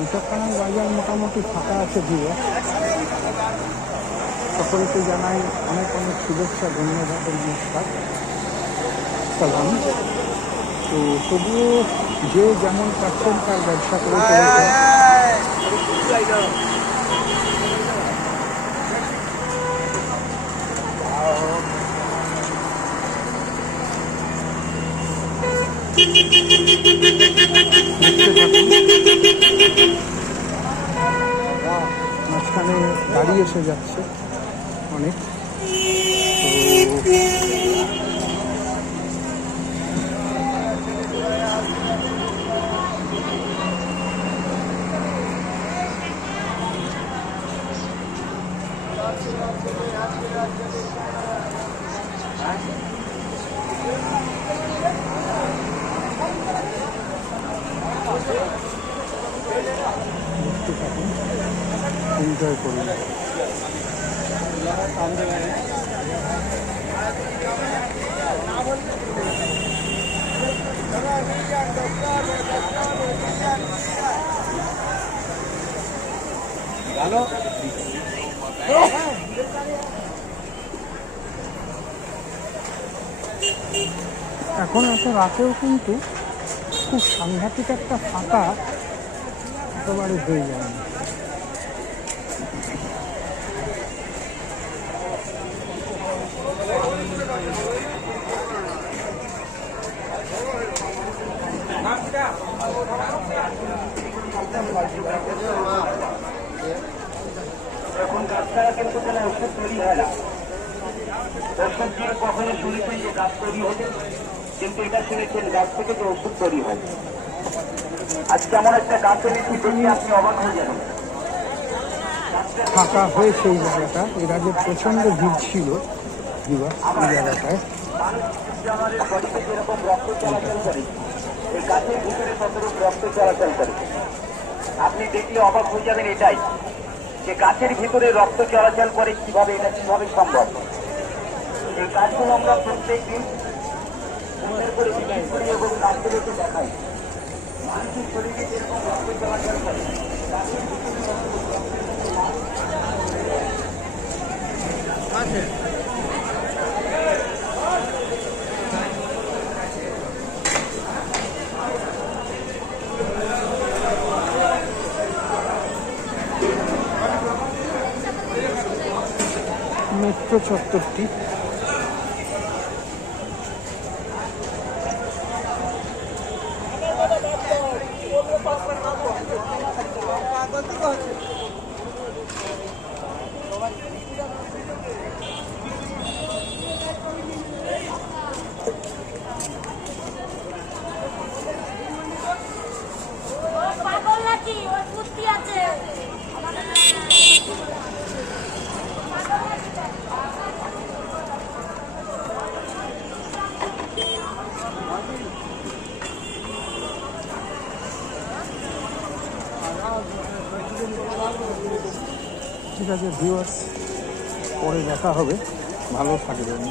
বৈঠকখানার বাজার মোটামুটি ফাঁকা আছে দিয়ে সকলকে জানাই অনেক অনেক শুভেচ্ছা, ধন্যবাদ, নমস্কার, সালাম। তো তবুও যে যেমন পাচ্ছেন তার ব্যবসা করে চলেছে। মাঝখানে গাড়ি এসে যাচ্ছে অনেক, দেখতে থাকুন, এনজয় করুন। এখন এত রাতেও কিন্তু খুব সাংঘাতিক একটা ফাঁকা একেবারে হয়ে যায় না। এখন গাছ ছাড়া কিন্তু কোনো ওষুধ তৈরি হয় না। ওষুধ দিয়ে কখনো শুনেছেন যে গাছ তৈরি হতে, কিন্তু এটা শুনেছেন গাছ থেকে যে ওষুধ তৈরি হয়। আজকে এমন একটা গাছ এনেছি দেখে আপনি অবাক হয়ে যাবেন। ফাঁকা হয়েছে এই জায়গাটা, এর আগে প্রচণ্ড ভিড় ছিল এই জায়গাটায়। আমাদের বডিতে যেরকম রক্ত চলাচল করে, এই গাছের ভিতরে কতরূপ রক্ত চলাচল করে আপনি দেখলে অবাক হয়ে যাবেন। এটাই যে গাছের ভিতরে রক্ত চলাচল করে কিভাবে, এটা কিভাবে সম্ভব। এই গাছগুলো আমরা প্রত্যেক দিন করে বিক্রি করি এবং গাছগুলোকে দেখাই। মানুষের শরীরে যেরকম রক্ত চলাচল করে, মেট্রো চত্বরটি ঠিক আছে ভিউয়ার্স, পরে দেখা হবে, ভালো থাকবেন।